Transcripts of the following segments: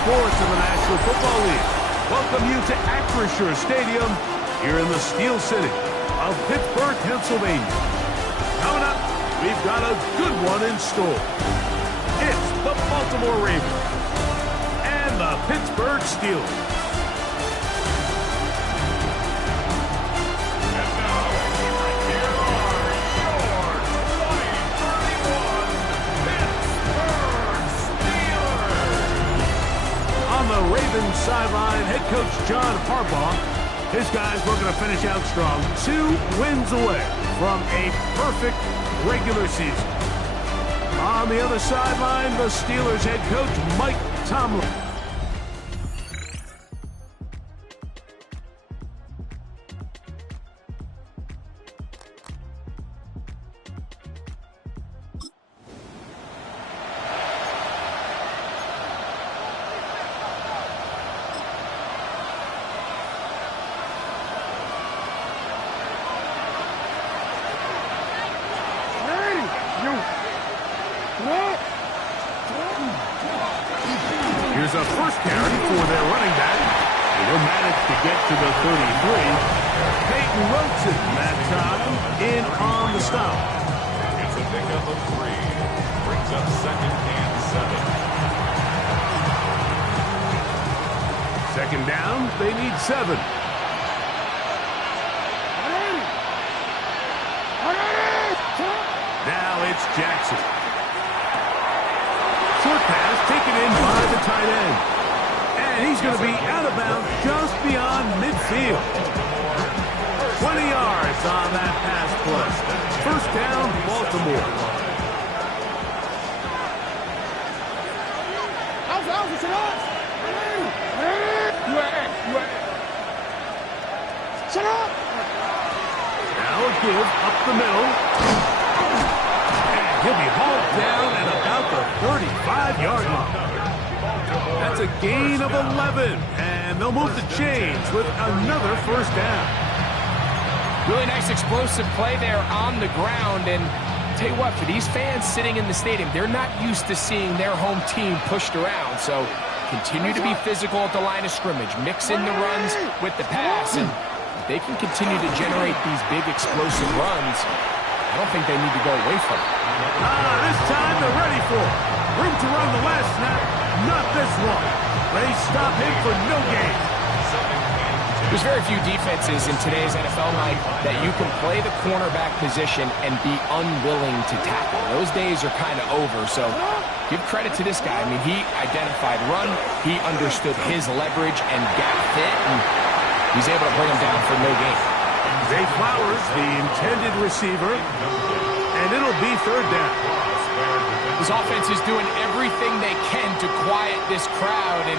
sports in the National Football League. Welcome you to Acrisure Stadium here in the Steel City of Pittsburgh, Pennsylvania. Coming up, we've got a good one in store. It's the Baltimore Ravens and the Pittsburgh Steelers. The Ravens sideline, head coach John Harbaugh. His guys were going to finish out strong. 2 wins away from a perfect regular season. On the other sideline, the Steelers head coach Mike Tomlin. Here's a first carry for their running back. He'll manage to get to the 33. Peyton Wilson that time in on the stop. It's a pickup of 3. Brings up 2nd and 7. Second down, they need 7. Now it's Jackson. Short pass taken in by the tight end. And he's going to be out of bounds just beyond midfield. 20 yards on that pass play. First down, Baltimore. Now a give up the middle. And he'll be hauled down at about the 35-yard line. That's a gain of 11. And they'll move the chains with another first down. Really nice explosive play there on the ground. And tell you what, for these fans sitting in the stadium, they're not used to seeing their home team pushed around. So continue to be physical at the line of scrimmage. Mix in the runs with the pass. And if they can continue to generate these big explosive runs, I don't think they need to go away from it. This time they're ready for it. Room to run the last snap. Not this one. They stop him for no gain. There's very few defenses in today's NFL, Mike, that you can play the cornerback position and be unwilling to tackle. Those days are kind of over, so give credit to this guy. I mean, he identified run, he understood his leverage and gap fit, and he's able to bring him down for no gain. Zay Flowers, the intended receiver, and it'll be third down. This offense is doing everything they can to quiet this crowd, and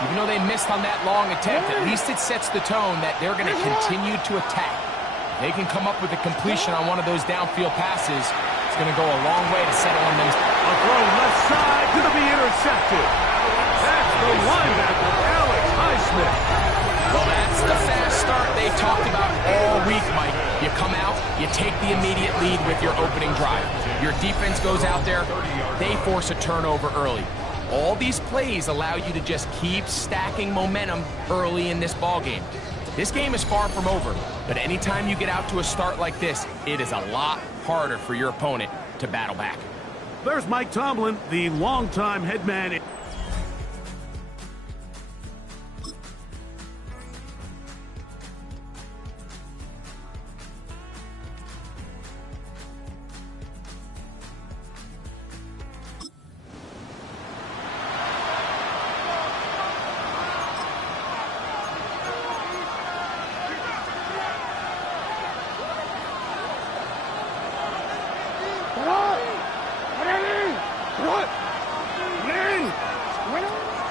even though they missed on that long attempt, at least it sets the tone that they're going to continue to attack. If they can come up with a completion on one of those downfield passes, it's going to go a long way to settle on them. A throw left side, going to be intercepted. That's the linebacker, Alex Highsmith. Well, that's the fast start they've talked about all week, Mike. You come out, you take the immediate lead with your opening drive. Your defense goes out there, they force a turnover early. All these plays allow you to just keep stacking momentum early in this ball game. This game is far from over, but anytime you get out to a start like this, it is a lot harder for your opponent to battle back. There's Mike Tomlin, the longtime head man.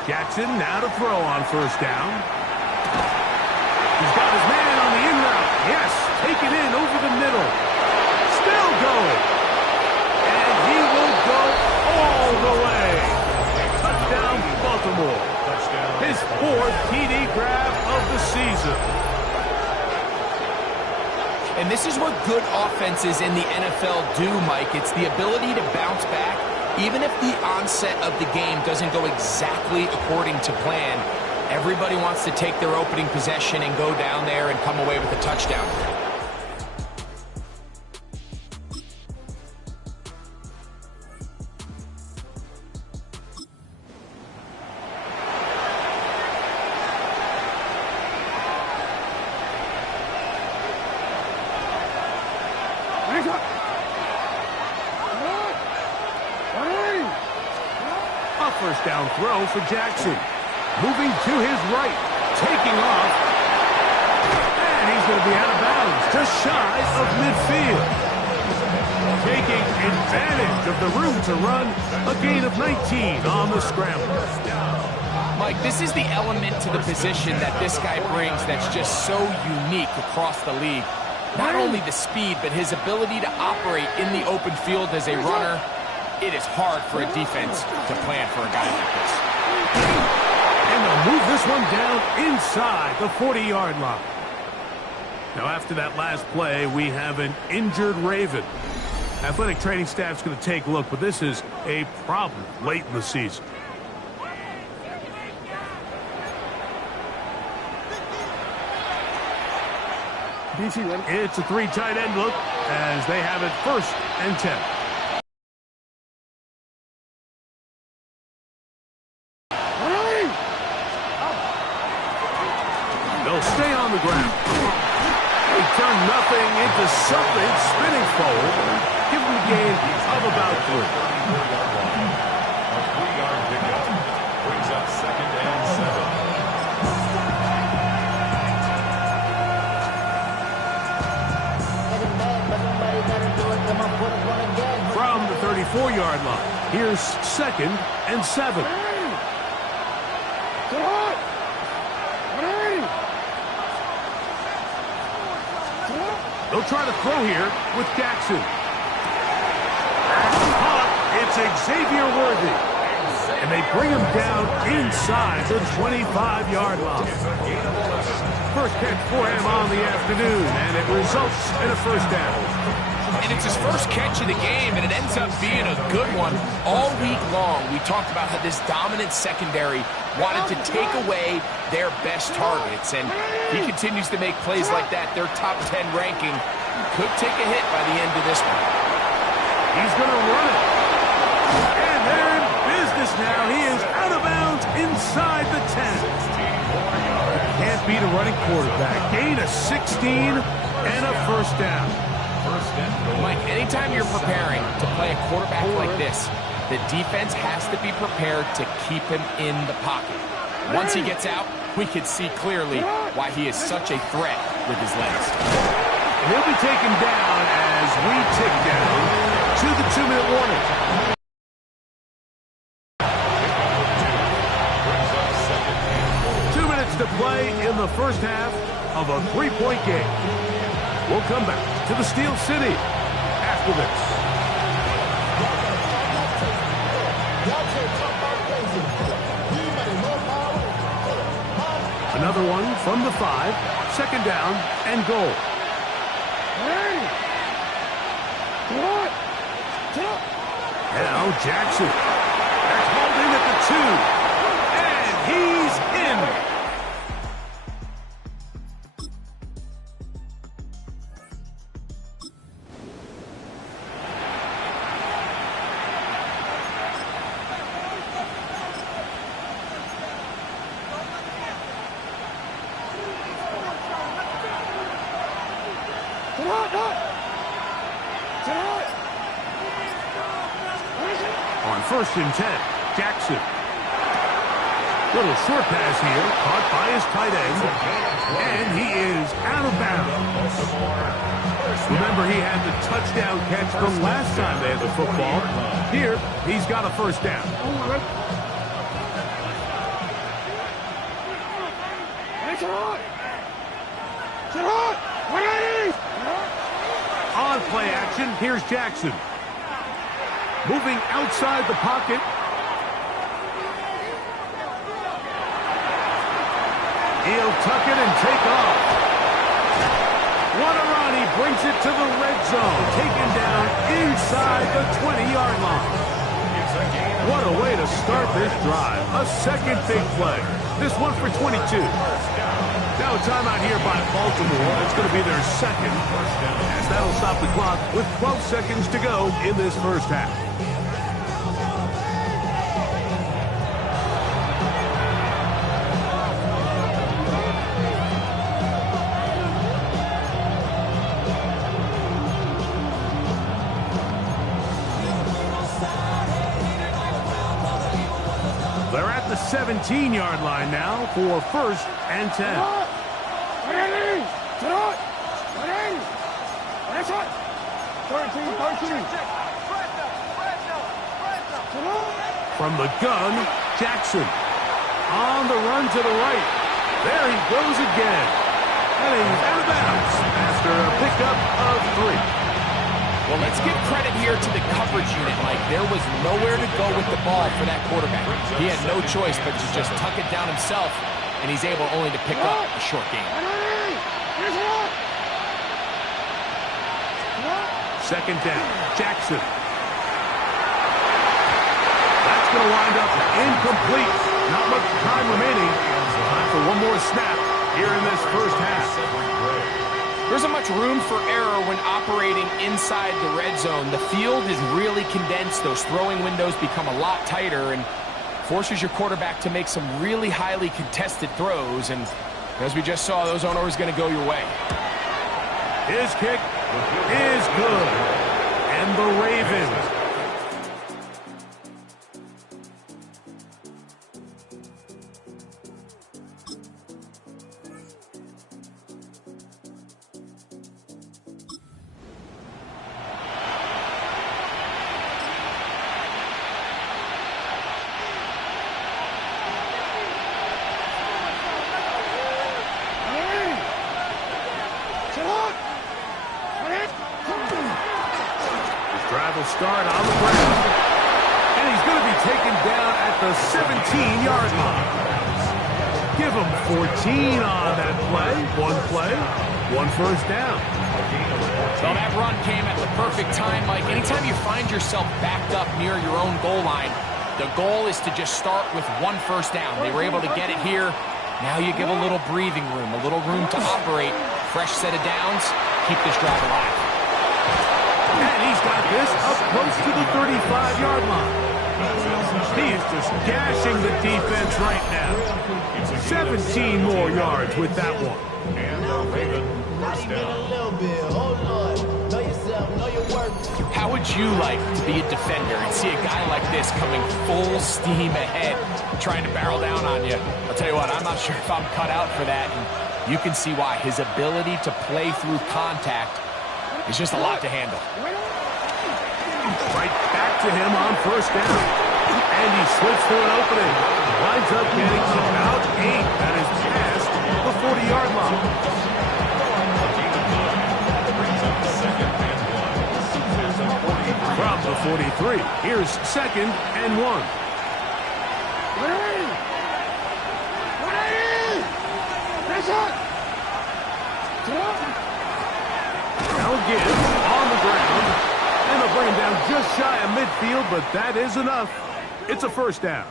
Jackson now to throw on first down. He's got his man on the in route. Yes, take it in over the middle. Still going. And he will go all the way. Touchdown, Baltimore. His 4th TD grab of the season. And this is what good offenses in the NFL do, Mike. It's the ability to bounce back Even if the onset of the game doesn't go exactly according to plan, everybody wants to take their opening possession and go down there and come away with a touchdown. A first down throw for Jackson. Moving to his right, taking off, and he's going to be out of bounds, just shy of midfield. Taking advantage of the room to run, a gain of 19 on the scramble. Mike, this is the element to the position that this guy brings that's just so unique across the league. Not only the speed, but his ability to operate in the open field as a runner. It is hard for a defense to plan for a guy like this. And they'll move this one down inside the 40-yard line. Now, after that last play, we have an injured Raven. Athletic training staff's going to take a look, but this is a problem late in the season. It's a 3 tight end look as they have it 1st and 10. They'll stay on the ground. They turn nothing into something, spinning forward. Give them a gain of about 3. A 3-yard pickup brings up 2nd and 7. From the 34-yard line, here's 2nd and 7. They'll try to throw here with Jackson. That's caught. It's Xavier Worthy. And they bring him down inside the 25-yard line. First catch for him on the afternoon, and it results in a first down. And it's his first catch of the game, and it ends up being a good one. All week long, we talked about how this dominant secondary wanted to take away their best targets, and he continues to make plays like that. Their top 10 ranking could take a hit by the end of this one. He's going to run it. And they're in business now. He is out of bounds inside the 10. Can't beat a running quarterback. Gain of 16 and a first down. Mike, anytime you're preparing to play a quarterback like this, the defense has to be prepared to keep him in the pocket. Once he gets out, we can see clearly why he is such a threat with his legs. He'll be taken down as we tick down to the 2-minute warning. To play in the first half of a 3-point game. We'll come back to the Steel City after this. Another one from the 5, 2nd down and goal. Now Jackson. That's holding at the 2. And he's in. On 1st and 10, Jackson. Little short pass here, caught by his tight end, and he is out of bounds. Remember, he had the touchdown catch from last time they had the football. Here, he's got a first down. On play action, here's Jackson. Moving outside the pocket. He'll tuck it and take off. What a run. He brings it to the red zone. Taken down inside the 20-yard line. What a way to start this drive. A second big play. This one for 22. Now a timeout here by Baltimore. It's going to be their second, as that'll stop the clock with 12 seconds to go in this first half. They're at the 17-yard line now for first and 10. From the gun, Jackson. On the run to the right. There he goes again. And he's out of bounds after a pickup of 3. Well, let's give credit here to the coverage unit, Mike. There was nowhere to go with the ball for that quarterback. He had no choice but to just tuck it down himself, and he's able only to pick up a short gain. Second down, Jackson. That's going to wind up incomplete. Not much time remaining. Time for one more snap here in this first half. There isn't much room for error when operating inside the red zone. The field is really condensed. Those throwing windows become a lot tighter and forces your quarterback to make some really highly contested throws. And as we just saw, those aren't always going to go your way. His kick is good. And the Ravens start on the ground. And he's going to be taken down at the 17-yard line. Give him 14 on that play, one first down. Well, that run came at the perfect time, Mike. Anytime you find yourself backed up near your own goal line, the goal is to just start with one first down. They were able to get it here. Now you give a little breathing room, a little room to operate. Fresh set of downs, keep this drive alive. And he's got this up close to the 35-yard line. He is just gashing the defense right now. 17 more yards with that one. And the Ravens first down. How would you like to be a defender and see a guy like this coming full steam ahead, trying to barrel down on you? I'll tell you what, I'm not sure if I'm cut out for that. And you can see why. His ability to play through contact is just a lot to handle. Right back to him on first down. And he slips through an opening. Winds up getting about 8. That is past the 40-yard line. From the 43, here's second and 1. Now again, on the ground. And they'll bring him down just shy of midfield, but that is enough. It's a first down.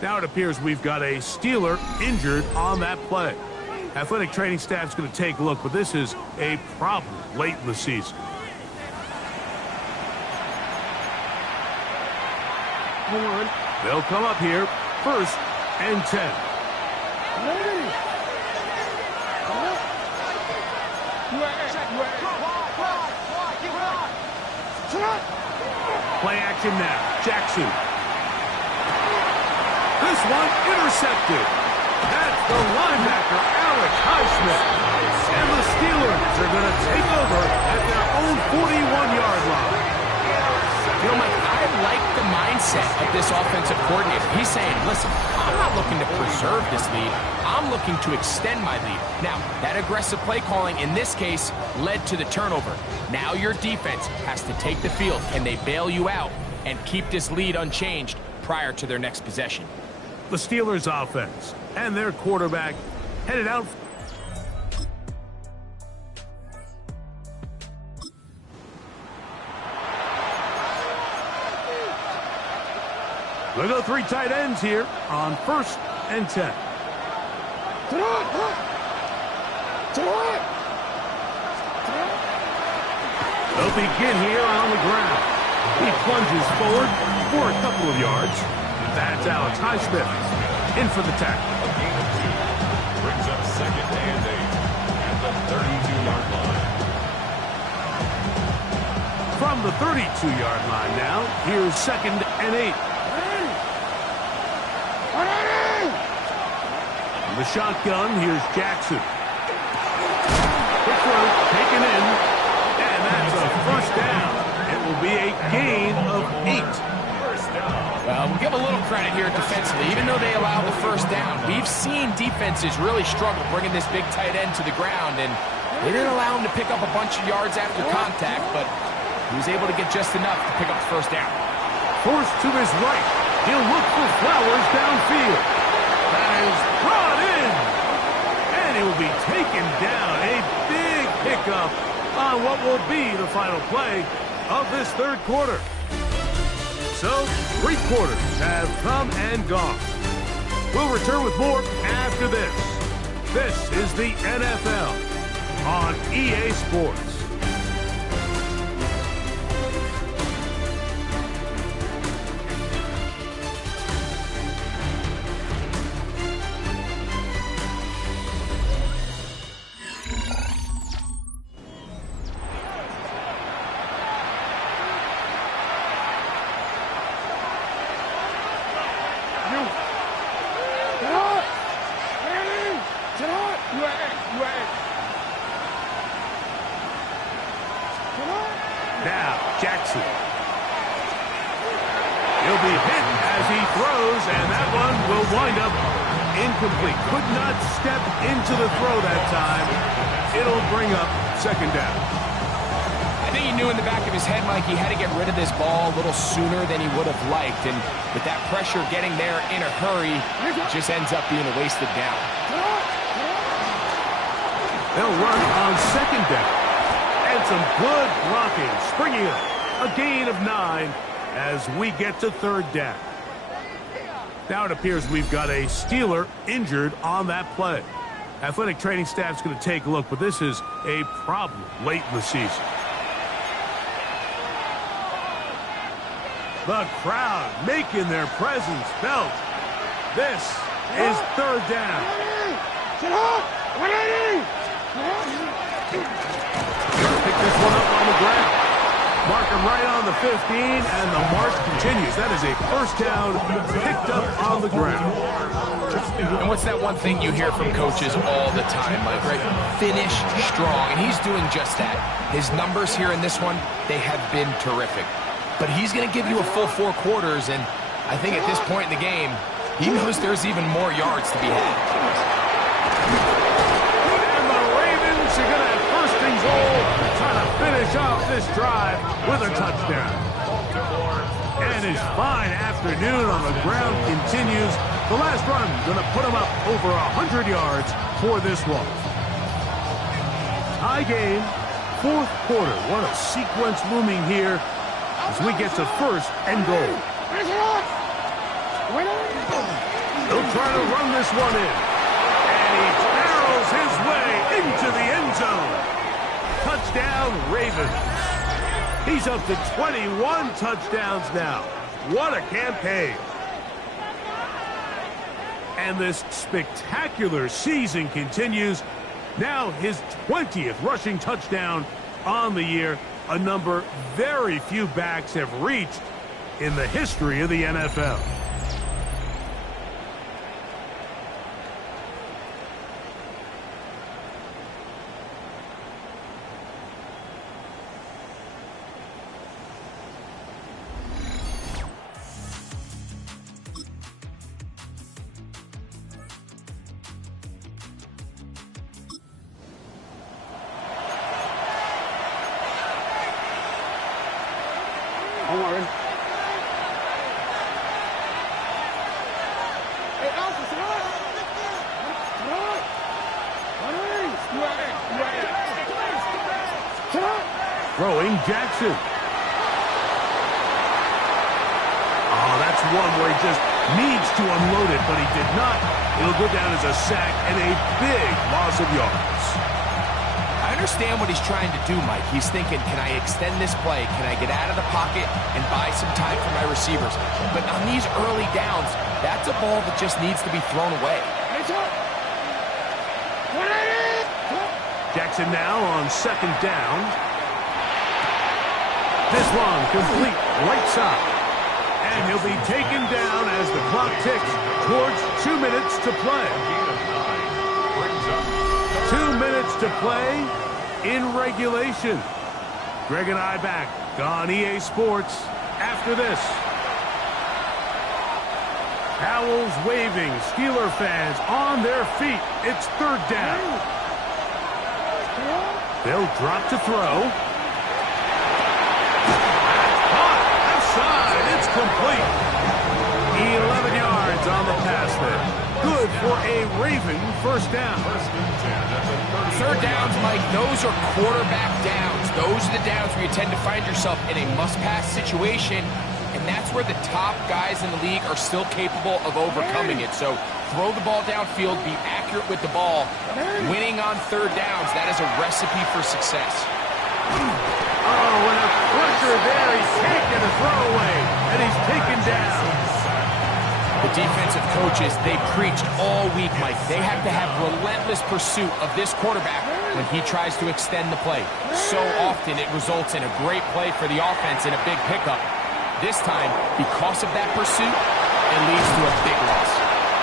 Now it appears we've got a Steeler injured on that play. Athletic training staff's going to take a look, but this is a problem late in the season. Hold on. They'll come up here, first and 10. Play action now. Jackson. This one intercepted. That's the linebacker, Alex Highsmith. And the Steelers are going to take over at their own 41-yard line. You know, Mike, I like the mindset of this offensive coordinator. He's saying, listen, I'm not looking to preserve this lead. I'm looking to extend my lead. Now, that aggressive play calling in this case led to the turnover. Now your defense has to take the field. Can they bail you out and keep this lead unchanged prior to their next possession? The Steelers offense and their quarterback headed out. They'll go 3 tight ends here on 1st and 10. They'll begin here on the ground. He plunges forward for a couple of yards. That's Alex Highsmith in for the tackle. A gain of 2. Brings up 2nd and 8 at the 32-yard line. From the 32-yard line now, here's 2nd and 8. In the shotgun, here's Jackson. Quick throw, taken in, and that's a 1st down. It will be a gain of 8. Well, we'll give a little credit here defensively. Even though they allowed the 1st down, we've seen defenses really struggle bringing this big tight end to the ground, and they didn't allow him to pick up a bunch of yards after contact, but he was able to get just enough to pick up the 1st down. Forced to his right. He'll look for Flowers downfield. That is brought in. And he will be taken down. A big pickup on what will be the final play of this 3rd quarter. So, 3 quarters have come and gone. We'll return with more after this. This is the NFL on EA Sports. Now, Jackson. He'll be hit as he throws, and that one will wind up incomplete. Could not step into the throw that time. It'll bring up 2nd down. I think he knew in the back of his head, Mike, he had to get rid of this ball a little sooner than he would have liked. And with that pressure getting there in a hurry, it just ends up being a wasted down. They'll run on 2nd down. And some good blocking, springing up. A gain of 9 as we get to 3rd down. Now it appears we've got a Steeler injured on that play. Athletic training staff's going to take a look, but this is a problem late in the season. The crowd making their presence felt. This is 3rd down. Pick this one up on the ground. Mark him right on the 15, and the march continues. That is a 1st down picked up on the ground. And what's that one thing you hear from coaches all the time, Mike, right? Finish strong, and he's doing just that. His numbers here in this one, they have been terrific. But he's going to give you a full 4 quarters, and I think at this point in the game, he knows there's even more yards to be had. And the Ravens are going to have 1st and goal, trying to finish off this drive with a touchdown. And his fine afternoon on the ground continues. The last run going to put him up over 100 yards for this one. Tie game, 4th quarter. What a sequence looming here as we get to 1st and goal. He'll try to run this one in. And he barrels his way into the end zone. Touchdown, Ravens. He's up to 21 touchdowns now. What a campaign. And this spectacular season continues. Now his 20th rushing touchdown on the year, a number very few backs have reached in the history of the NFL. Don't worry. Hey, Alpha, sit up. Sit up. Throwing Jackson. Oh, that's one where he just needs to unload it, but he did not. It'll go down as a sack and a big loss of yards. I understand what he's trying to do, Mike. He's thinking, can I extend this play? Can I get out of the pocket and buy some time for my receivers? But on these early downs, that's a ball that just needs to be thrown away. Jackson now on second down. This one complete right side. And he'll be taken down as the clock ticks towards 2 minutes to play. 2 minutes to play in regulation. Greg and I back on EA Sports after this. Towels waving, Steeler fans on their feet. It's third down. They'll drop to throw. Caught outside. It's complete. 11 yards on the pass there. Good for a Raven first down. Third downs, Mike, those are quarterback downs. Those are the downs where you tend to find yourself in a must-pass situation, and that's where the top guys in the league are still capable of overcoming it. So throw the ball downfield, be accurate with the ball. Winning on third downs, that is a recipe for success. Oh, and a pressure there. He's taking a throwaway, and he's taken down. The defensive coaches, they preached all week, Mike. They have to have relentless pursuit of this quarterback when he tries to extend the play. So often it results in a great play for the offense and a big pickup. This time, because of that pursuit, it leads to a big loss.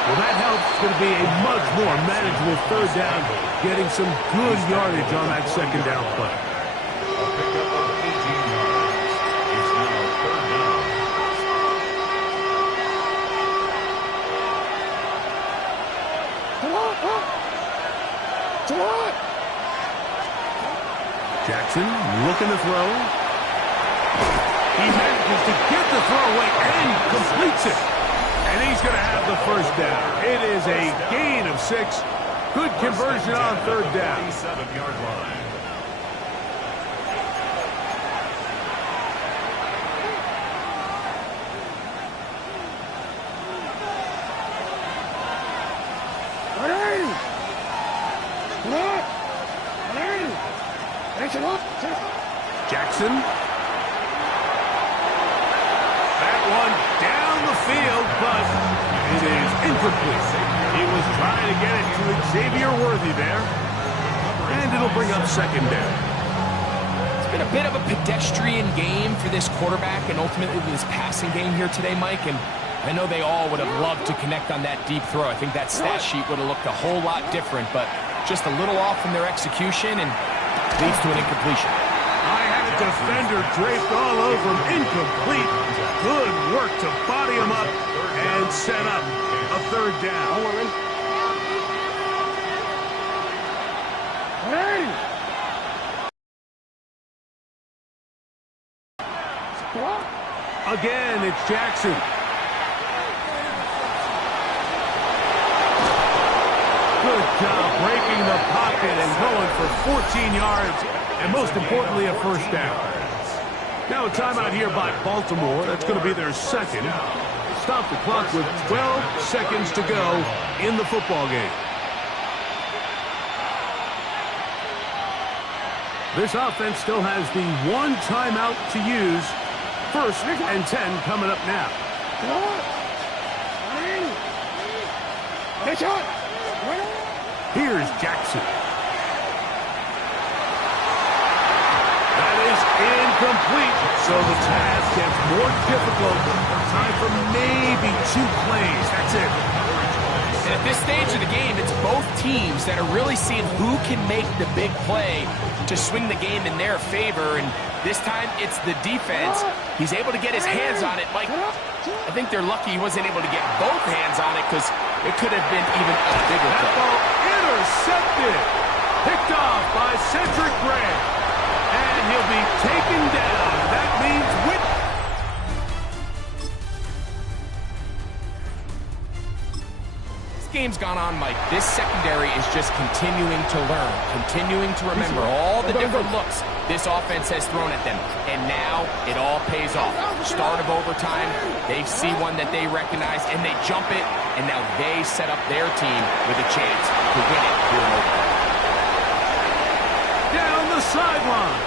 Well, that helps. It's going to be a much more manageable third down, getting some good yardage on that second down play. Jackson looking to throw. He manages to get the throw away and completes it. And he's going to have the first down. It is a gain of 6. Good conversion on third down. 7-yard line. Jackson. That one down the field, but it is incomplete. He was trying to get it to Xavier Worthy there. And it'll bring up second down. It's been a bit of a pedestrian game for this quarterback and ultimately this passing game here today, Mike. And I know they all would have loved to connect on that deep throw. I think that stat sheet would have looked a whole lot different, but just a little off in their execution and leads to an incompletion. I had a defender draped all over him. Incomplete. Good work to body him up and set up a third down. Again, it's Jackson. Good job breaking the pocket and going for 14 yards, and most importantly, a first down. Now a timeout here by Baltimore. That's going to be their second. Stop the clock with 12 seconds to go in the football game. This offense still has the one timeout to use. First and 10 coming up now. Here's Jackson. That is incomplete. So the task gets more difficult. Time for maybe 2 plays. That's it. And at this stage of the game, it's both teams that are really seeing who can make the big play to swing the game in their favor. And this time, it's the defense. He's able to get his hands on it. Mike, I think they're lucky he wasn't able to get both hands on it because it could have been even a bigger That play. ball intercepted. Picked off by Cedric Gray. And he'll be taken down. That means with This game's gone on, Mike. This secondary is just continuing to learn, continuing to remember all the different looks this offense has thrown at them, and now it all pays off. Start of overtime, they see one that they recognize, and they jump it, and now they set up their team with a chance to win it here in overtime. Down the sideline.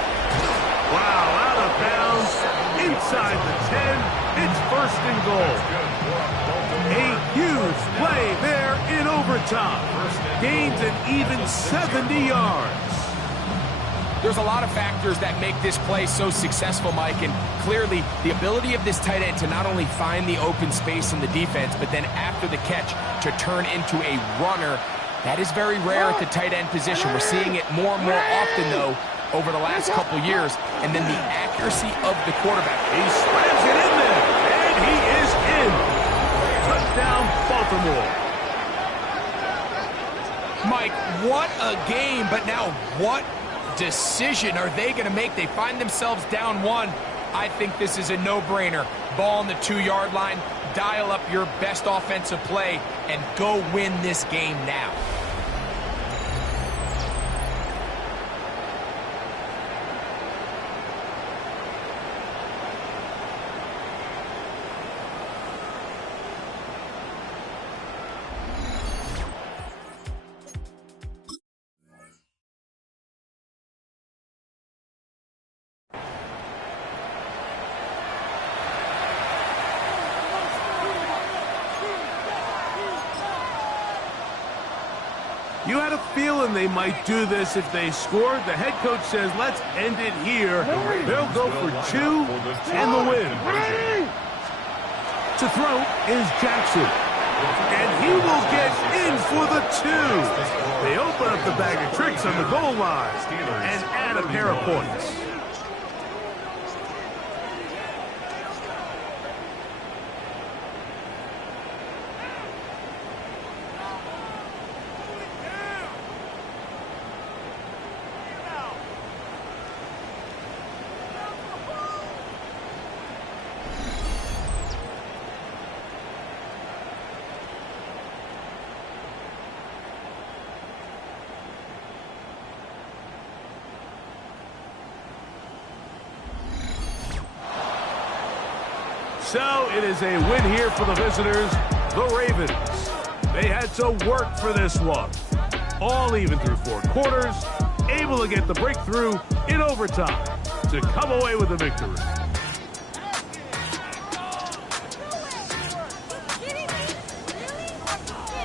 Wow, out of bounds, inside the 10, it's 1st and goal. A huge play there in overtime. Gains an even 70 yards. There's a lot of factors that make this play so successful, Mike, and clearly the ability of this tight end to not only find the open space in the defense, but then after the catch to turn into a runner. That is very rare at the tight end position. We're seeing it more and more often, though, over the last couple years. And then the accuracy of the quarterback. He slams it in there, and he is in. Touchdown, Baltimore. Mike, what a game, but now what decision are they going to make? They find themselves down 1. I think this is a no-brainer. Ball on the 2-yard line, dial up your best offensive play, and go win this game now. You had a feeling they might do this if they scored. The head coach says, let's end it here. They'll go for 2 and the win. To throw is Jackson. And he will get in for the 2. They open up the bag of tricks on the goal line and add a pair of points. So it is a win here for the visitors, the Ravens. They had to work for this one. All even through 4 quarters, able to get the breakthrough in overtime to come away with the victory.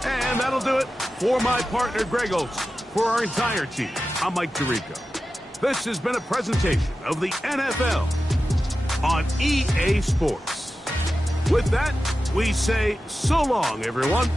And that'll do it for my partner, Greg Olson. For our entire team, I'm Mike Tirico. This has been a presentation of the NFL on EA Sports. With that, we say so long, everyone.